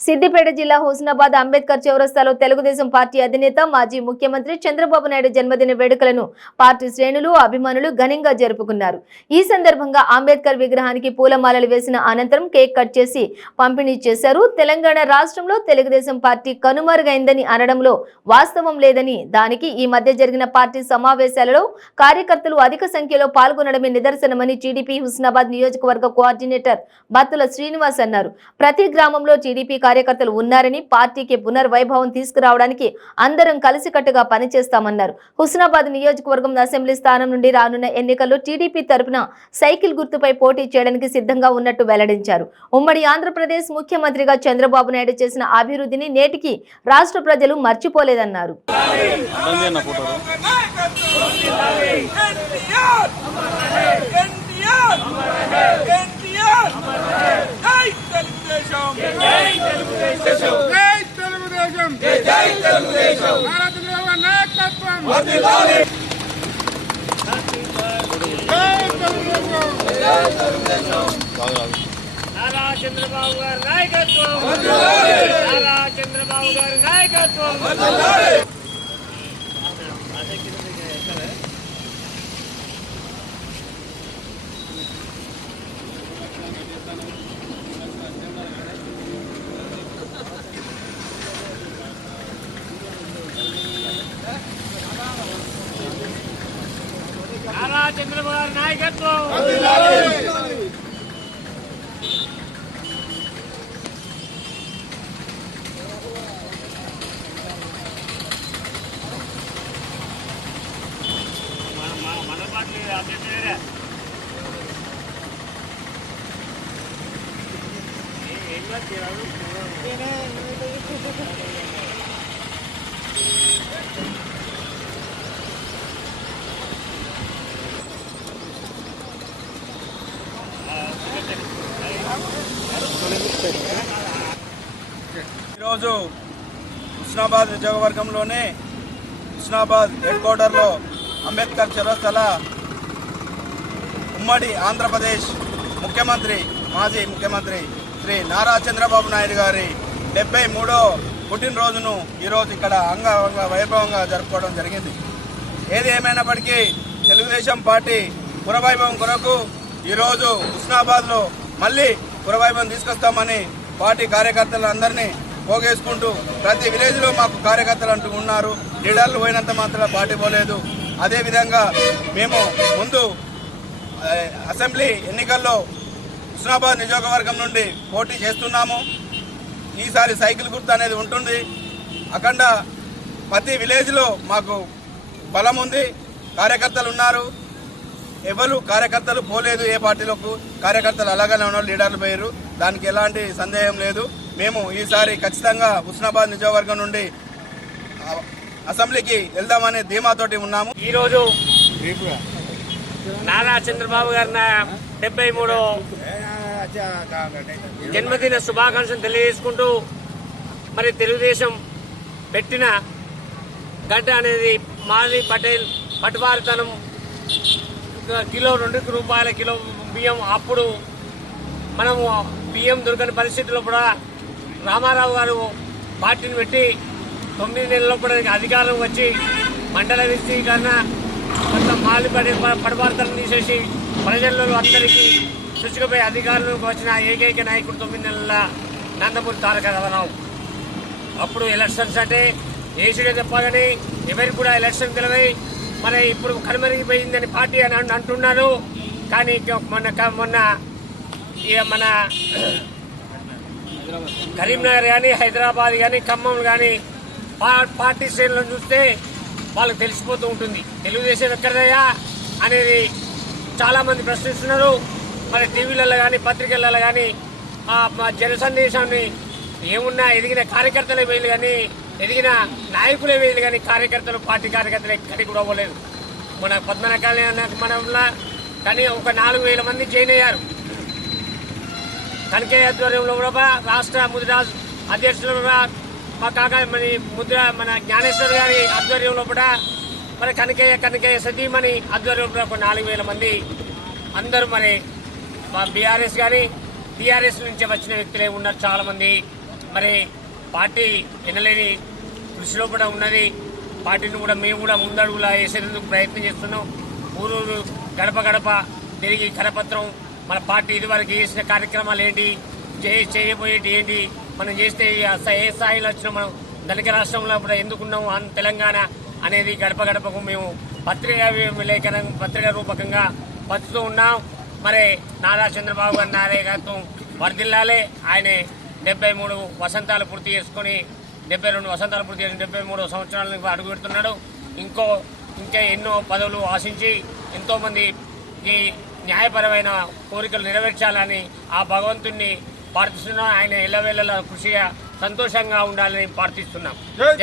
సిద్దిపేట జిల్లా హుస్నాబాద్ అంబేద్కర్ చౌరస్తాలో తెలుగుదేశం పార్టీ అధినేత మాజీ ముఖ్యమంత్రి చంద్రబాబు నాయుడు జన్మదిన వేడుకలను పార్టీ శ్రేణులు అభిమానులు ఘనంగా జరుపుకున్నారు. ఈ సందర్భంగా అంబేద్కర్ విగ్రహానికి పూలమాలలు వేసిన అనంతరం కేక్ కట్ చేసి పంపిణీ చేశారు. తెలంగాణ రాష్ట్రంలో తెలుగుదేశం పార్టీ కనుమరుగైందని అనడంలో వాస్తవం లేదని దానికి ఈ మధ్య జరిగిన పార్టీ సమావేశాలలో కార్యకర్తలు అధిక సంఖ్యలో పాల్గొనడమే నిదర్శనమని టీడీపీ హుస్నాబాద్ నియోజకవర్గ కోఆర్డినేటర్ బత్తుల శ్రీనివాస్ అన్నారు. ప్రతి గ్రామంలో టీడీపీ కార్యకర్తలు ఉన్నారని పార్టీకి పునర్వైభవం తీసుకురావడానికి అందరం కలిసికట్టుగా పనిచేస్తామన్నారు హుస్నాబాద్ నియోజకవర్గం అసెంబ్లీ స్థానం నుండి రానున్న ఎన్నికల్లో టీడీపీ తరపున సైకిల్ గుర్తుపై పోటీ చేయడానికి సిద్ధంగా ఉన్నట్టు వెల్లడించారు ఉమ్మడి ఆంధ్రప్రదేశ్ ముఖ్యమంత్రిగా చంద్రబాబు నాయుడు చేసిన అభివృద్ధిని నేటికి రాష్ట్ర ప్రజలు మర్చిపోలేదన్నారు వర్ధిల్లాలి. నారా చంద్రబాబు గారి నాయకత్వం నారా చంద్రబాబు గారి నాయకత్వం చంద్రబాబు గారి నాయకత్వం. మన పార్టీ అభ్యర్థి ఏం కాదు ఈరోజు హుస్నాబాద్ నియోజకవర్గంలోనే హుస్నాబాద్ హెడ్ క్వార్టర్లో అంబేద్కర్ చౌరస్తల ఉమ్మడి ఆంధ్రప్రదేశ్ ముఖ్యమంత్రి మాజీ ముఖ్యమంత్రి శ్రీ నారా చంద్రబాబు నాయుడు గారి డెబ్బై మూడో పుట్టినరోజును ఈరోజు ఇక్కడ అంగ వైభవంగా జరుపుకోవడం జరిగింది. ఏది ఏమైనప్పటికీ తెలుగుదేశం పార్టీ పురవైభవం కొరకు ఈరోజు హుస్నాబాద్లో మళ్ళీ పురవైభవం తీసుకొస్తామని పార్టీ కార్యకర్తలు అందరినీ పోగేసుకుంటూ ప్రతి విలేజ్లో మాకు కార్యకర్తలు అంటూ ఉన్నారు. లీడర్లు పోయినంత మాత్రం పార్టీ పోలేదు. అదేవిధంగా మేము ముందు అసెంబ్లీ ఎన్నికల్లో హుస్నాబాద్ నియోజకవర్గం నుండి పోటీ చేస్తున్నాము. ఈసారి సైకిల్ గుర్తు అనేది ఉంటుంది. అఖండ ప్రతి విలేజ్లో మాకు బలం ఉంది. కార్యకర్తలు ఉన్నారు. ఎవరు కార్యకర్తలు పోలేదు ఏ పార్టీలకు కార్యకర్తలు అలాగనే ఉన్నారు లీడర్లు పోయారు దానికి ఎలాంటి సందేహం లేదు. మేము ఈసారి ఖచ్చితంగా హుస్నాబాద్ నియోజకవర్గం నుండి అసెంబ్లీకి వెళ్దామనే ధీమాతోటి ఉన్నాము. ఈరోజు నారా చంద్రబాబు గారి నా- డెబ్బై మూడో జన్మదిన శుభాకాంక్షలు తెలియజేసుకుంటూ మరి తెలుగుదేశం పెట్టిన గడ్డ అనేది మాది పటేల్ పటువారితనం కిలో రెండు రూపాయల కిలో బియ్యం అప్పుడు మనము బియ్యం దొరకని పరిస్థితుల్లో కూడా రామారావు గారు పార్టీని పెట్టి తొమ్మిది నెలల్లో కూడా అధికారం వచ్చి మండల విస్తీకరణ కొంత మాలి పడి పడబార్తలను తీసేసి ప్రజల్లో అందరికీ శుచికపై అధికారంలోకి వచ్చిన ఏకైక నాయకుడు తొమ్మిది నెలల నందమూరి తారక రామారావు అప్పుడు ఎలక్షన్స్ అంటే ఏసీడే తప్ప కానీ ఎవరికి కూడా ఎలక్షన్ తెలివై మరి ఇప్పుడు కనుమరిగిపోయిందని పార్టీ అని అంటున్నారు. కానీ మొన్న మొన్న ఇక మన కరీంనగర్ కానీ హైదరాబాద్ కానీ ఖమ్మం కానీ పార్టీ శ్రేణులను చూస్తే వాళ్ళకి తెలిసిపోతూ ఉంటుంది. తెలుగుదేశం ఎక్కడదయా అనేది చాలామంది ప్రశ్నిస్తున్నారు. మరి టీవీలలో కానీ పత్రికలలో కానీ మా జన సందేశాన్ని ఏమున్నా ఎదిగిన కార్యకర్తలే వేయలు కానీ ఎదిగిన నాయకులే వేయలు కానీ కార్యకర్తలు పార్టీ కార్యకర్తలు ఎక్కడికి కూడా అవ్వలేదు మన పద్మనకాల మనంలో కానీ ఒక నాలుగు వేల మంది జాయిన్ అయ్యారు. కనకయ్య ఆధ్వర్యంలో కూడా రాష్ట్ర ముదిరాజ్ అధ్యక్షులు కూడా మా కాక మన ముద్ర మన జ్ఞానేశ్వర్ గారి ఆధ్వర్యంలో కూడా మరి కనకయ్య కనకయ్య సతీమణి ఆధ్వర్యంలో కూడా ఒక నాలుగు వేల మంది అందరూ మరి మా బీఆర్ఎస్ కానీ టీఆర్ఎస్ నుంచి వచ్చిన వ్యక్తులే ఉన్నారు చాలామంది. మరి పార్టీ ఎనలేని కృషిలో కూడా ఉన్నది. పార్టీని కూడా మేము కూడా ముందడుగులా వేసేందుకు ప్రయత్నం చేస్తున్నాం. ఊరూరు గడప గడప తిరిగి కరపత్రం మన పార్టీ ఇదివరకు చేసిన కార్యక్రమాలు ఏంటి చే- చేయబోయేటి ఏంటి మనం చేస్తే ఏ స్థాయిలో వచ్చినా మనం ధనిక రాష్ట్రంలో కూడా ఎందుకున్నాము తెలంగాణ అనేది గడప గడపకు మేము పత్రికా విలేకరం పత్రికా రూపకంగా పంచుతూ ఉన్నాం. మరి నారా చంద్రబాబు గారి గారితో వర్దిల్లాలే ఆయన డెబ్బై మూడు వసంతాలు పూర్తి చేసుకొని డెబ్బై రెండు వసంతాలు పూర్తి చేసిన డెబ్బై మూడు సంవత్సరాలకు అడుగు పెడుతున్నాడు. ఇంకో ఇంకా ఎన్నో పదవులు ఆశించి ఎంతోమంది ఈ న్యాయపరమైన కోరికలు నెరవేర్చాలని ఆ భగవంతుణ్ణి ప్రార్థిస్తున్నాం. ఆయన ఎల్లవేళలా కృషిగా సంతోషంగా ఉండాలని ప్రార్థిస్తున్నాం.